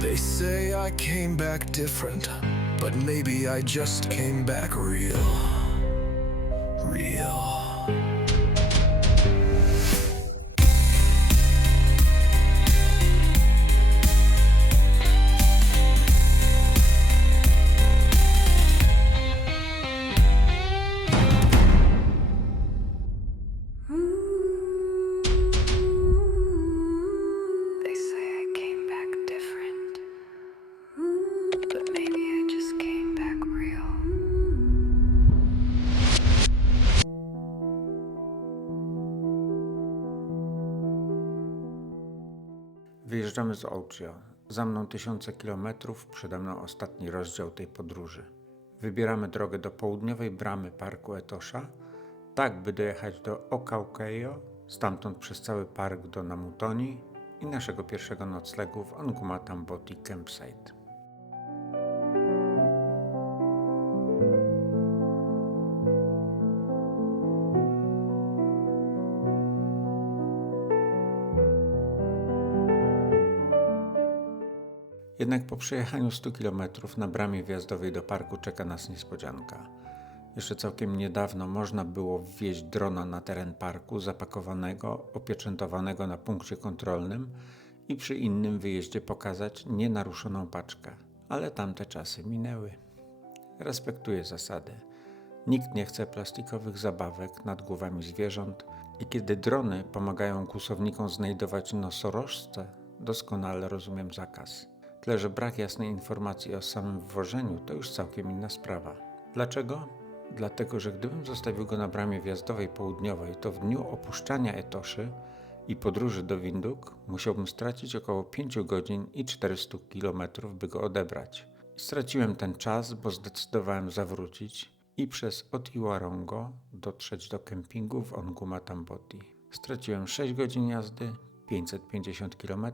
They say I came back different, but maybe I just came back real. Real. They say I came back different, but maybe I just came back real. Wyjeżdżamy z Ołczio. Za mną tysiące kilometrów, przede mną ostatni rozdział tej podróży. Wybieramy drogę do południowej bramy parku Etosha, tak by dojechać do Okaukeio, stamtąd przez cały park do Namutoni i naszego pierwszego noclegu w Onguma Tamboti Campsite. Jednak po przejechaniu 100 km na bramie wjazdowej do parku czeka nas niespodzianka. Jeszcze całkiem niedawno można było wwieźć drona na teren parku zapakowanego, opieczętowanego na punkcie kontrolnym i przy innym wyjeździe pokazać nienaruszoną paczkę. Ale tamte czasy minęły. Respektuję zasady. Nikt nie chce plastikowych zabawek nad głowami zwierząt i kiedy drony pomagają kłusownikom znajdować nosorożce, doskonale rozumiem zakaz. Tyle, że brak jasnej informacji o samym wwożeniu to już całkiem inna sprawa. Dlaczego? Dlatego, że gdybym zostawił go na bramie wjazdowej południowej, to w dniu opuszczania Etoszy i podróży do Windhoek musiałbym stracić około 5 godzin i 400 km, by go odebrać. I straciłem ten czas, bo zdecydowałem zawrócić i przez Otiwarongo dotrzeć do kempingu w Onguma Tamboti. Straciłem 6 godzin jazdy, 550 km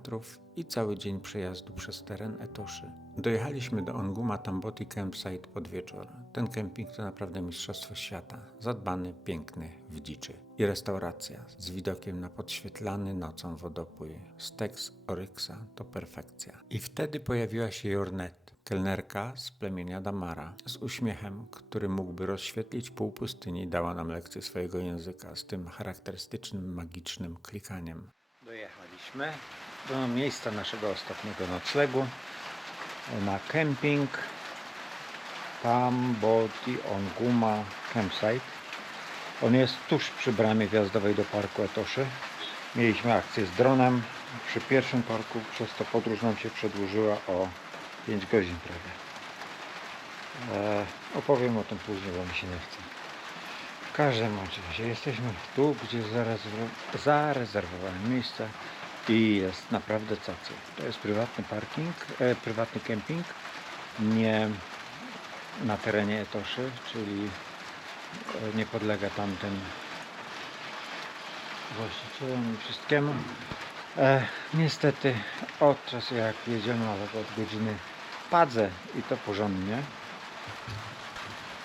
i cały dzień przejazdu przez teren Etoszy. Dojechaliśmy do Onguma Tamboti Campsite pod wieczór. Ten kemping to naprawdę mistrzostwo świata. Zadbany, piękny, w dziczy. I restauracja z widokiem na podświetlany nocą wodopój. Stek z Oryxa to perfekcja. I wtedy pojawiła się Jornet, kelnerka z plemienia Damara. Z uśmiechem, który mógłby rozświetlić pół pustyni, dała nam lekcję swojego języka z tym charakterystycznym, magicznym klikaniem. Dojechaliśmy do miejsca naszego ostatniego noclegu na kemping Tamboti Onguma Campsite. On jest tuż przy bramie wjazdowej do parku Etoszy. Mieliśmy akcję z dronem przy pierwszym parku, przez to podróż nam się przedłużyła o 5 godzin prawie. Opowiem o tym później, bo mi się nie chce. W każdym razie jesteśmy tu, gdzie zarezerwowałem miejsce i jest naprawdę cacy. To jest prywatny parking, prywatny kemping, nie na terenie Etoszy, czyli nie podlega tamtym właścicielom i wszystkiemu. Niestety od czasu jak jedziemy, ale od godziny padzę i to porządnie.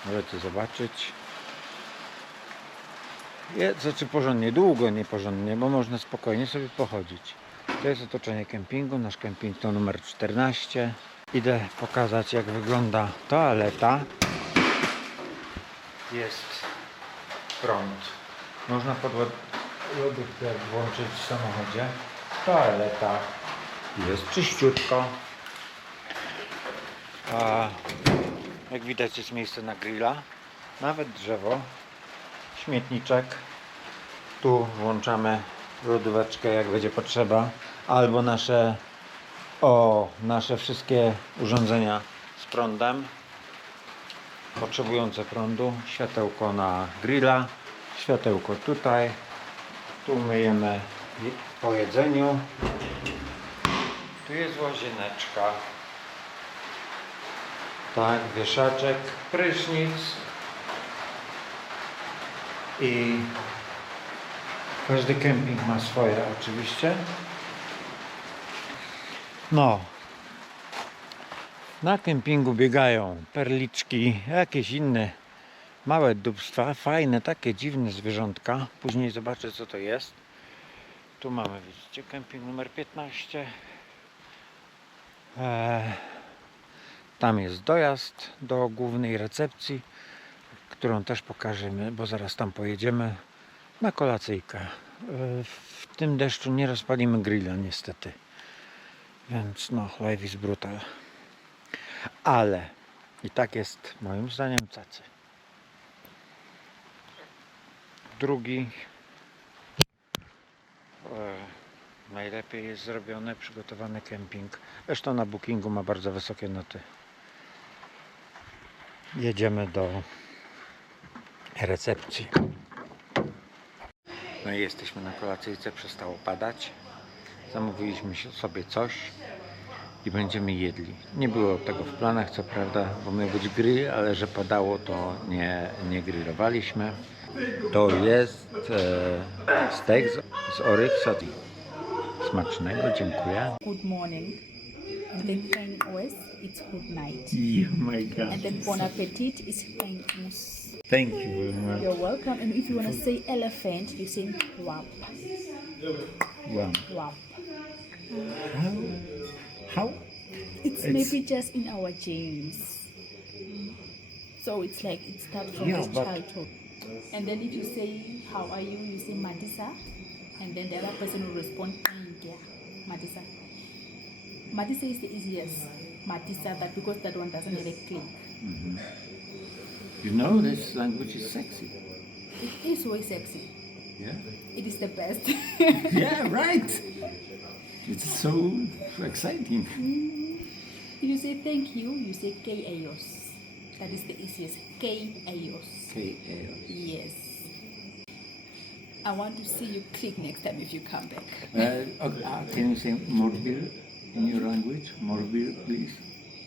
Możecie zobaczyć. Znaczy porządnie, długo nieporządnie, bo można spokojnie sobie pochodzić. To jest otoczenie kempingu, nasz kemping to numer 14. Idę pokazać, jak wygląda toaleta. Jest prąd. Można lodówkę włączyć w samochodzie. Toaleta. Jest czyściutko. A jak widać jest miejsce na grilla. Nawet drzewo. Śmietniczek. Tu włączamy lodóweczkę jak będzie potrzeba. Albo nasze wszystkie urządzenia z prądem potrzebujące prądu. Światełko na grilla. Światełko tutaj. Tu myjemy po jedzeniu. Tu jest łazieneczka. Tak, wieszaczek, prysznic. I każdy kemping ma swoje oczywiście. No, na kempingu biegają perliczki, jakieś inne małe dupstwa, fajne, takie dziwne zwierzątka. Później zobaczę, co to jest. Tu mamy, widzicie, kemping numer 15. Tam jest dojazd do głównej recepcji, którą też pokażemy, bo zaraz tam pojedziemy na kolacyjkę. W tym deszczu nie rozpalimy grilla niestety, więc no, life is brutal. Ale i tak jest moim zdaniem cacy. Drugi najlepiej jest zrobiony, przygotowany kemping. Zresztą na Bookingu ma bardzo wysokie noty. Jedziemy do recepcji. No i jesteśmy na kolacyjce, przestało padać. Zamówiliśmy sobie coś i będziemy jedli. Nie było tego w planach, co prawda, bo miał być grill, ale że padało, to nie grillowaliśmy. To jest steak z orych sati. Smacznego, dziękuję. Good morning. And then thank OS, it's good night. Oh my God. And then bon appetit is thank mus. Thank you very much. You're welcome. And if you want to say elephant, you say wap. Wow. Wap. How? It's maybe just in our genes. So it's like it starts from Yeah, the but- childhood. And then if you say how are you, you say Madisa. And then the other person will respond, India. Madisa. Madisa is the easiest. Madisa, that because that one doesn't have a click. You know this language is sexy. It is very sexy. Yeah. It is the best. Yeah, right. It's so exciting. If you say thank you say K-Ayos. That is the easiest. K-Ayos. Okay. Yes. I want to see you click next time if you come back. Okay, can you say morbil in your language? Morbil, please.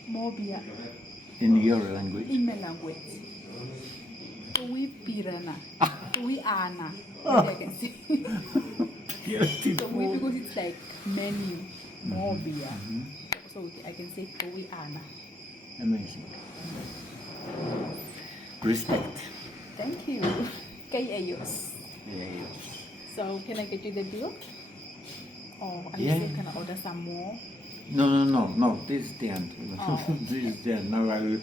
Mobia In your language. in my language. We pirana. We ana. I can say. So we because it's like menu. Mobia. So I can say we ana. Amazing. Respect. Thank you. K-Ayos. Yeah. So can I get you the bill? Or are you Yeah. still gonna order some more? No. This is the end. Oh. This is the end. Now I will.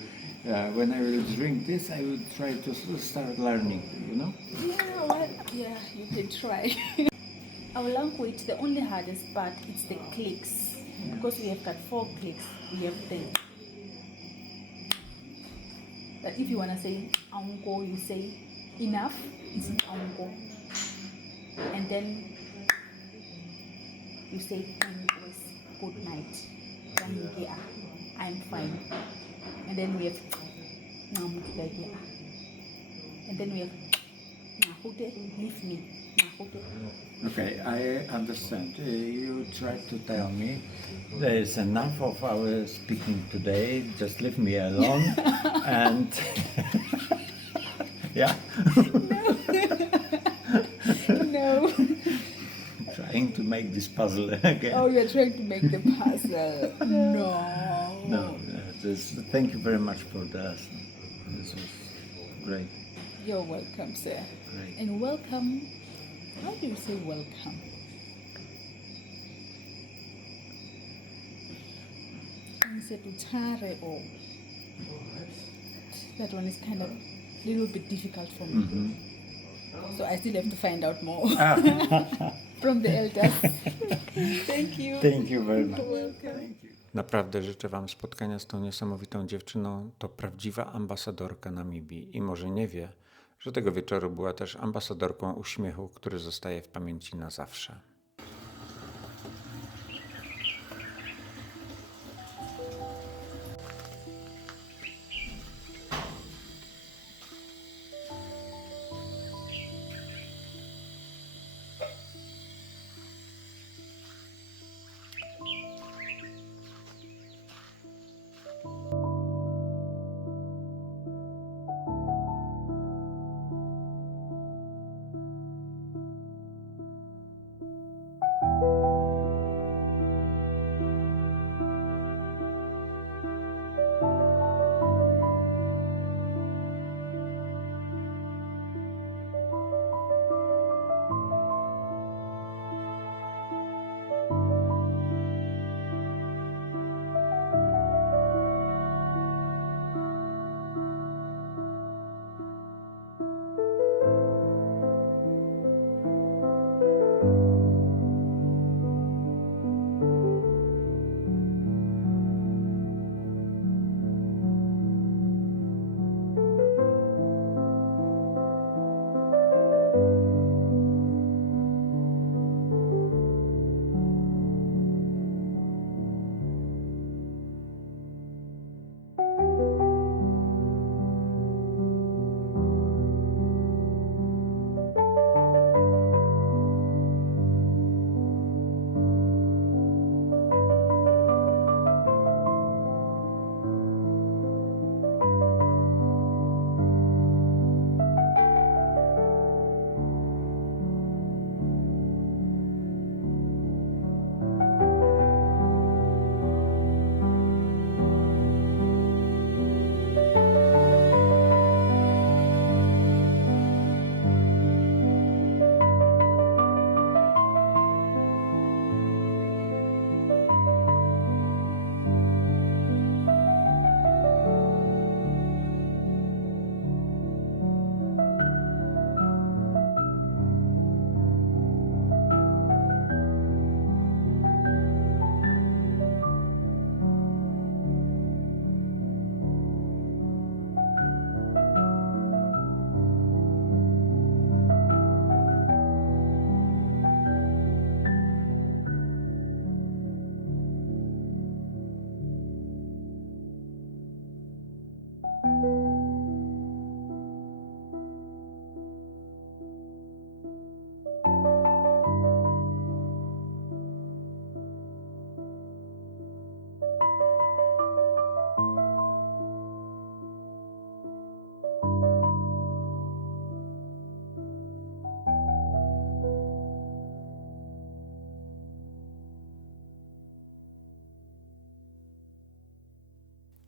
When I will drink this, I will try to start learning. You know. Yeah, well, yeah, you can try. Our language, the only hardest part is the clicks. Because we have got 4 clicks, we have the. But if you wanna say ango, you say enough, it's ango. And then you say good night. I'm fine. And then we have and then we have leave me. Okay, I understand. You tried to tell me there is enough of our speaking today. Just leave me alone. And yeah, No. trying to make this puzzle again. Oh, you're trying to make the puzzle. No. No, thank you very much for the lesson. This was great. You're welcome, sir. Great. And welcome. How do you say welcome? Insetutare or that one is kind of a little bit difficult for me. So I still have to find out more from the elders. Thank you. Thank you very much. Welcome. Naprawdę życzę Wam spotkania z tą niesamowitą dziewczyną. To prawdziwa ambasadorka Namibii i może nie wie, że tego wieczoru była też ambasadorką uśmiechu, który zostaje w pamięci na zawsze.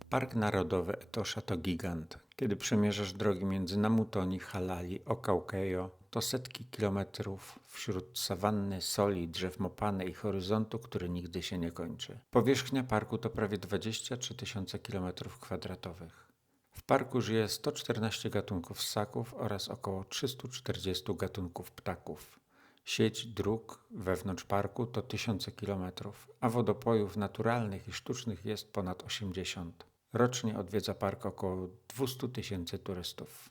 Park Narodowy Etosha to gigant. Kiedy przemierzasz drogi między Namutoni, Halali, Okaukejo, to setki kilometrów wśród sawanny, soli, drzew mopane i horyzontu, który nigdy się nie kończy. Powierzchnia parku to prawie 23 tysiące km². W parku żyje 114 gatunków ssaków oraz około 340 gatunków ptaków. Sieć dróg wewnątrz parku to tysiące kilometrów, a wodopojów naturalnych i sztucznych jest ponad 80. Rocznie odwiedza park około 200 tysięcy turystów.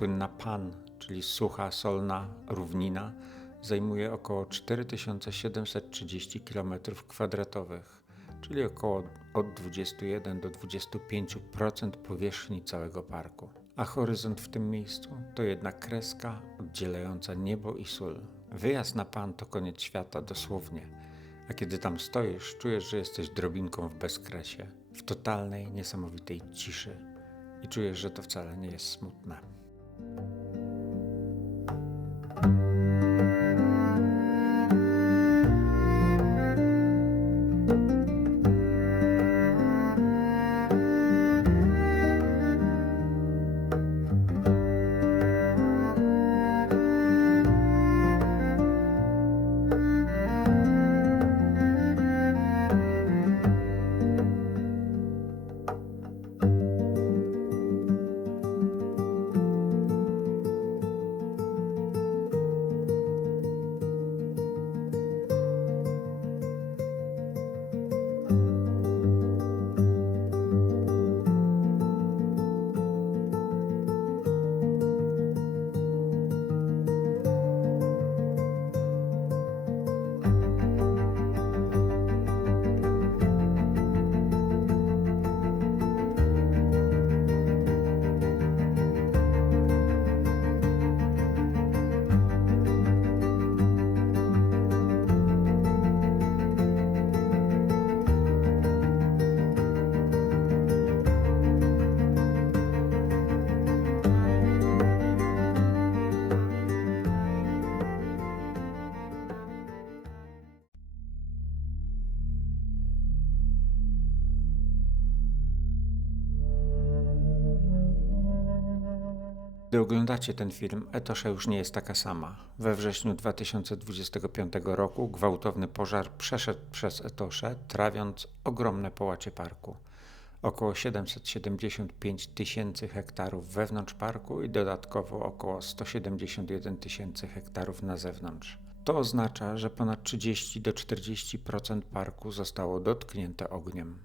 słynna Pan, czyli sucha, solna równina, zajmuje około 4730 km², czyli około od 21 do 25% powierzchni całego parku. A horyzont w tym miejscu to jedna kreska oddzielająca niebo i sól. Wyjazd na Pan to koniec świata dosłownie, a kiedy tam stoisz, czujesz, że jesteś drobinką w bezkresie, w totalnej, niesamowitej ciszy i czujesz, że to wcale nie jest smutne. Gdy oglądacie ten film, Etosha już nie jest taka sama. We wrześniu 2025 roku gwałtowny pożar przeszedł przez Etoszę, trawiąc ogromne połacie parku. Około 775 tysięcy hektarów wewnątrz parku i dodatkowo około 171 tysięcy hektarów na zewnątrz. To oznacza, że ponad 30 do 40% parku zostało dotknięte ogniem.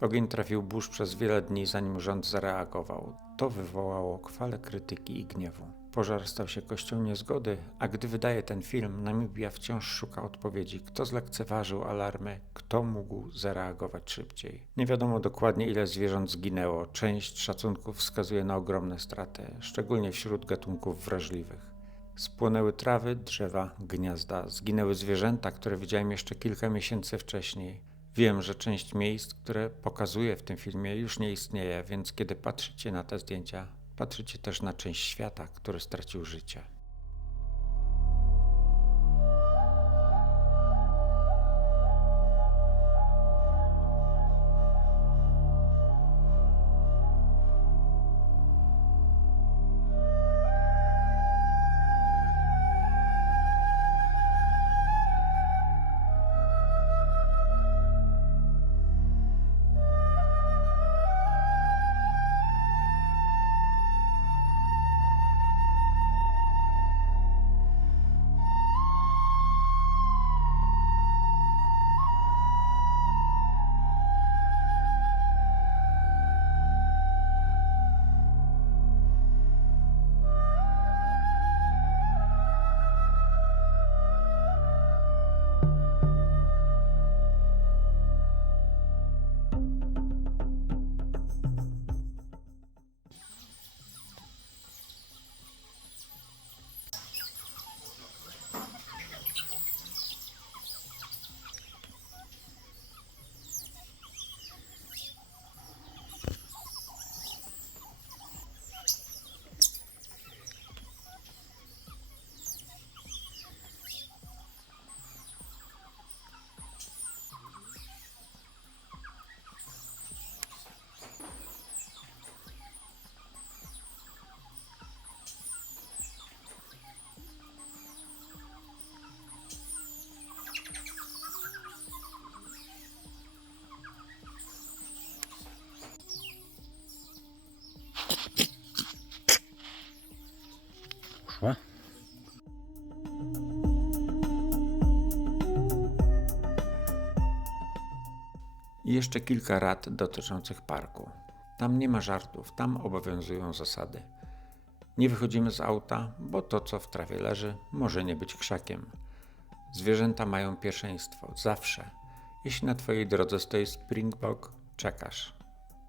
Ogień trafił burz przez wiele dni, zanim rząd zareagował. To wywołało falę krytyki i gniewu. Pożar stał się kością niezgody, a gdy wydaje ten film, Namibia wciąż szuka odpowiedzi, kto zlekceważył alarmy, kto mógł zareagować szybciej. Nie wiadomo dokładnie, ile zwierząt zginęło. Część szacunków wskazuje na ogromne straty, szczególnie wśród gatunków wrażliwych. Spłonęły trawy, drzewa, gniazda, zginęły zwierzęta, które widziałem jeszcze kilka miesięcy wcześniej. Wiem, że część miejsc, które pokazuję w tym filmie, już nie istnieje, więc kiedy patrzycie na te zdjęcia, patrzycie też na część świata, który stracił życie. Poszła? I jeszcze kilka rad dotyczących parku. Tam nie ma żartów, tam obowiązują zasady. Nie wychodzimy z auta, bo to, co w trawie leży, może nie być krzakiem. Zwierzęta mają pierwszeństwo, zawsze. Jeśli na twojej drodze stoi springbok, czekasz.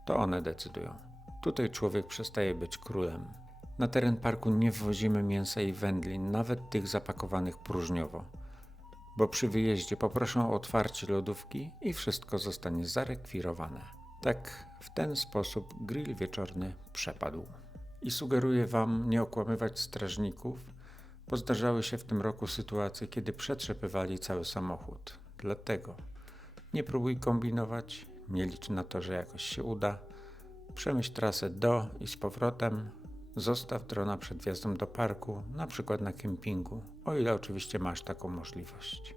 To one decydują. Tutaj człowiek przestaje być królem. Na teren parku nie wwozimy mięsa i wędlin, nawet tych zapakowanych próżniowo. Bo przy wyjeździe poproszą o otwarcie lodówki i wszystko zostanie zarekwirowane. Tak, w ten sposób grill wieczorny przepadł. I sugeruję wam nie okłamywać strażników, bo zdarzały się w tym roku sytuacje, kiedy przetrzepywali cały samochód. Dlatego nie próbuj kombinować, nie licz na to, że jakoś się uda. Przemyśl trasę do i z powrotem. Zostaw drona przed wjazdem do parku, na przykład na kempingu, o ile oczywiście masz taką możliwość.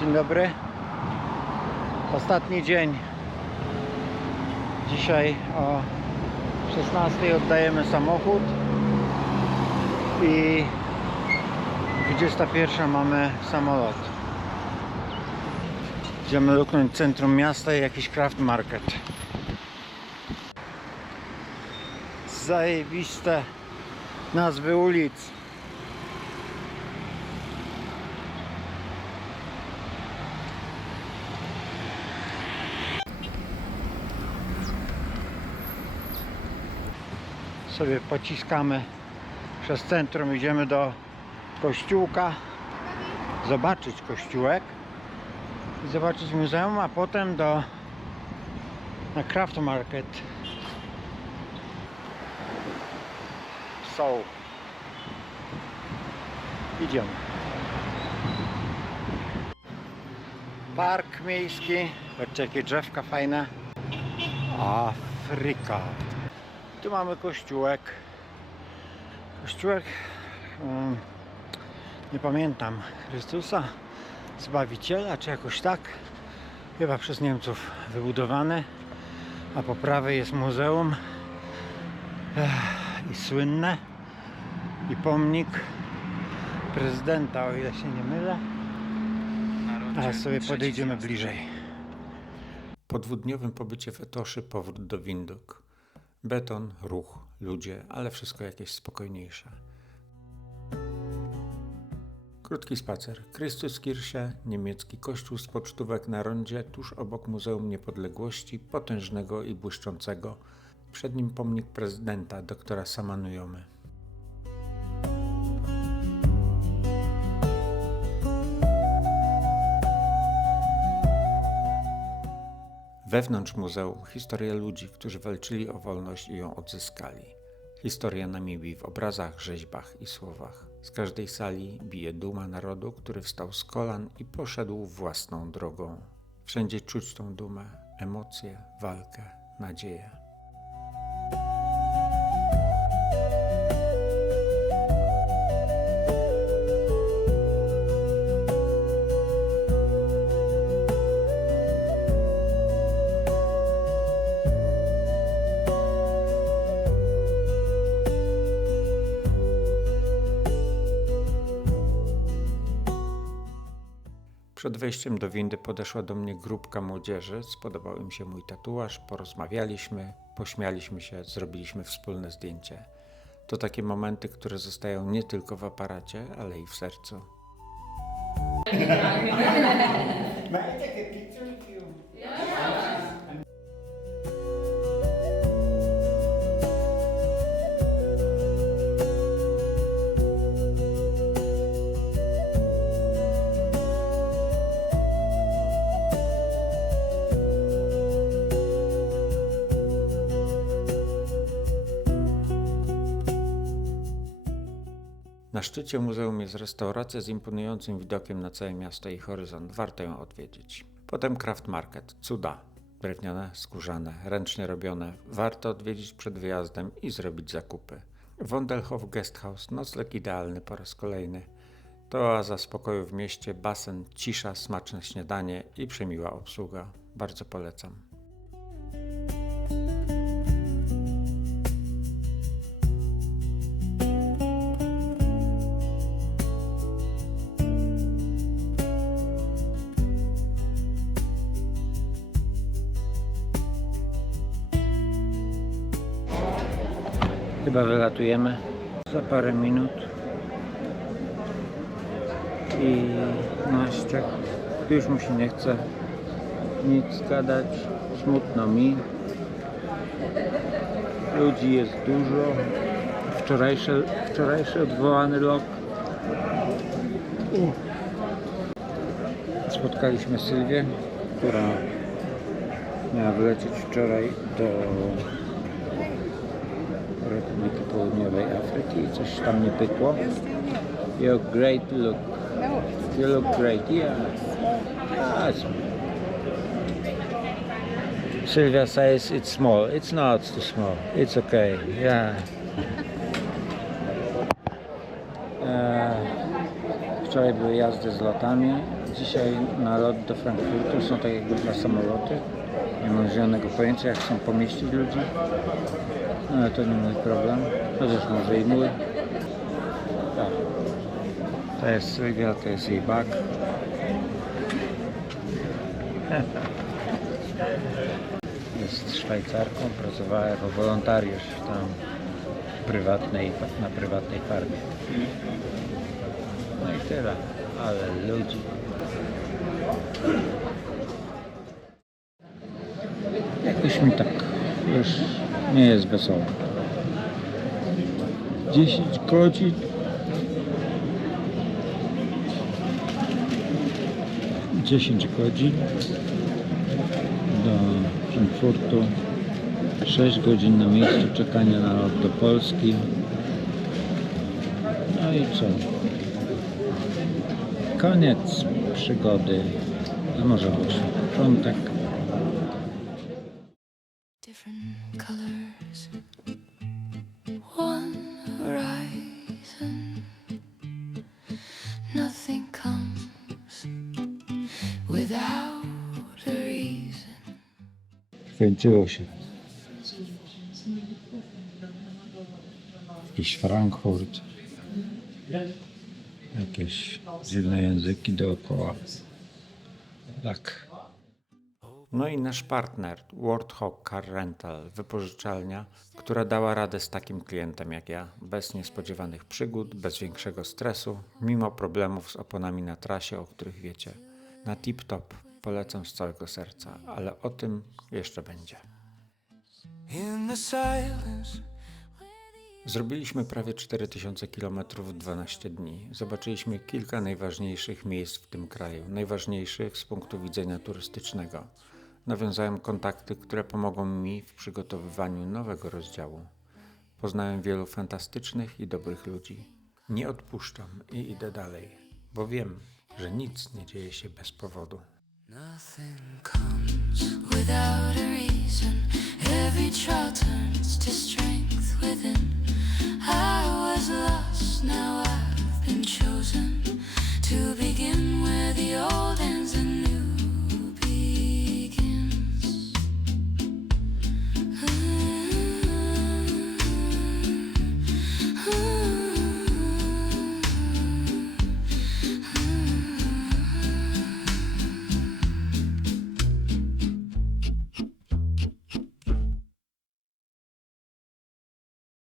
Dzień dobry. Ostatni dzień. Dzisiaj o 16:00 oddajemy samochód i 21:00 mamy samolot. Idziemy luknąć centrum miasta i jakiś craft market. Zajebiste nazwy ulic. Sobie pociskamy przez centrum, idziemy do kościółka, zobaczyć kościółek i zobaczyć muzeum, a potem na craft market. Idziemy. Park miejski, zobaczcie jakie drzewka fajne. Afryka. Tu mamy kościółek. nie pamiętam, Chrystusa Zbawiciela, czy jakoś tak, chyba przez Niemców wybudowane, a po prawej jest muzeum i słynne, i pomnik prezydenta, o ile się nie mylę, ale sobie podejdziemy bliżej. Po dwudniowym pobycie w Etoszy powrót do Windhoek. Beton, ruch, ludzie, ale wszystko jakieś spokojniejsze. Krótki spacer. Christuskirche, niemiecki kościół z pocztówek na rondzie, tuż obok Muzeum Niepodległości, potężnego i błyszczącego. Przed nim pomnik prezydenta, doktora Samanujomy. Wewnątrz muzeum historia ludzi, którzy walczyli o wolność i ją odzyskali. Historia Namibii w obrazach, rzeźbach i słowach. Z każdej sali bije duma narodu, który wstał z kolan i poszedł własną drogą. Wszędzie czuć tą dumę, emocje, walkę, nadzieję. Przed wejściem do windy podeszła do mnie grupka młodzieży, spodobał im się mój tatuaż, porozmawialiśmy, pośmialiśmy się, zrobiliśmy wspólne zdjęcie. To takie momenty, które zostają nie tylko w aparacie, ale i w sercu. Na szczycie muzeum jest restauracja z imponującym widokiem na całe miasto i horyzont. Warto ją odwiedzić. Potem Craft Market. Cuda. Drewniane, skórzane, ręcznie robione. Warto odwiedzić przed wyjazdem i zrobić zakupy. Wondelhof Guesthouse. Nocleg idealny po raz kolejny. To oaza spokoju w mieście, basen, cisza, smaczne śniadanie i przemiła obsługa. Bardzo polecam. Chyba wylatujemy za parę minut i Naścia już mu się nie chce nic gadać, smutno mi. Ludzi jest dużo. Wczorajszy odwołany lot. Spotkaliśmy Sylwię, która miała wylecieć wczoraj do Republiki Południowej Afryki i coś tam nie pykło. You great look. You look great, yeah. Sylvia says it's small. It's not too small. It's okay. Yeah. Wczoraj były jazdy z lotami. Dzisiaj na lot do Frankfurtu są tak jakby dwa samoloty. Nie mam zielonego pojęcia, jak chcą pomieścić ludzi. No, ale to nie mój problem. Chociaż może i mój. Tak. To jest Sylwia, to jest jej bag. Jest Szwajcarką, pracowała jako wolontariusz tam na prywatnej farmie. No i tyle, ale ludzi. Jakoś mi tak już nie jest wesoło. 10 godzin. Do Frankfurtu. 6 godzin na miejscu czekania na lot do Polski. No i co? Koniec przygody. A może właśnie początek. Different colors, one horizon, without a reason. Skończyło się. Jakiś Frankfurt. Jakieś dziwne języki dookoła. Tak. No i nasz partner, Warthog Car Rental, wypożyczalnia, która dała radę z takim klientem jak ja, bez niespodziewanych przygód, bez większego stresu, mimo problemów z oponami na trasie, o których wiecie. Na tip-top polecam z całego serca, ale o tym jeszcze będzie. In the silence, Zrobiliśmy prawie 4000 km w 12 dni. Zobaczyliśmy kilka najważniejszych miejsc w tym kraju, najważniejszych z punktu widzenia turystycznego. Nawiązałem kontakty, które pomogą mi w przygotowywaniu nowego rozdziału. Poznałem wielu fantastycznych i dobrych ludzi. Nie odpuszczam i idę dalej, bo wiem, że nic nie dzieje się bez powodu. Nothing comes without a reason. Every trial turns to strength within.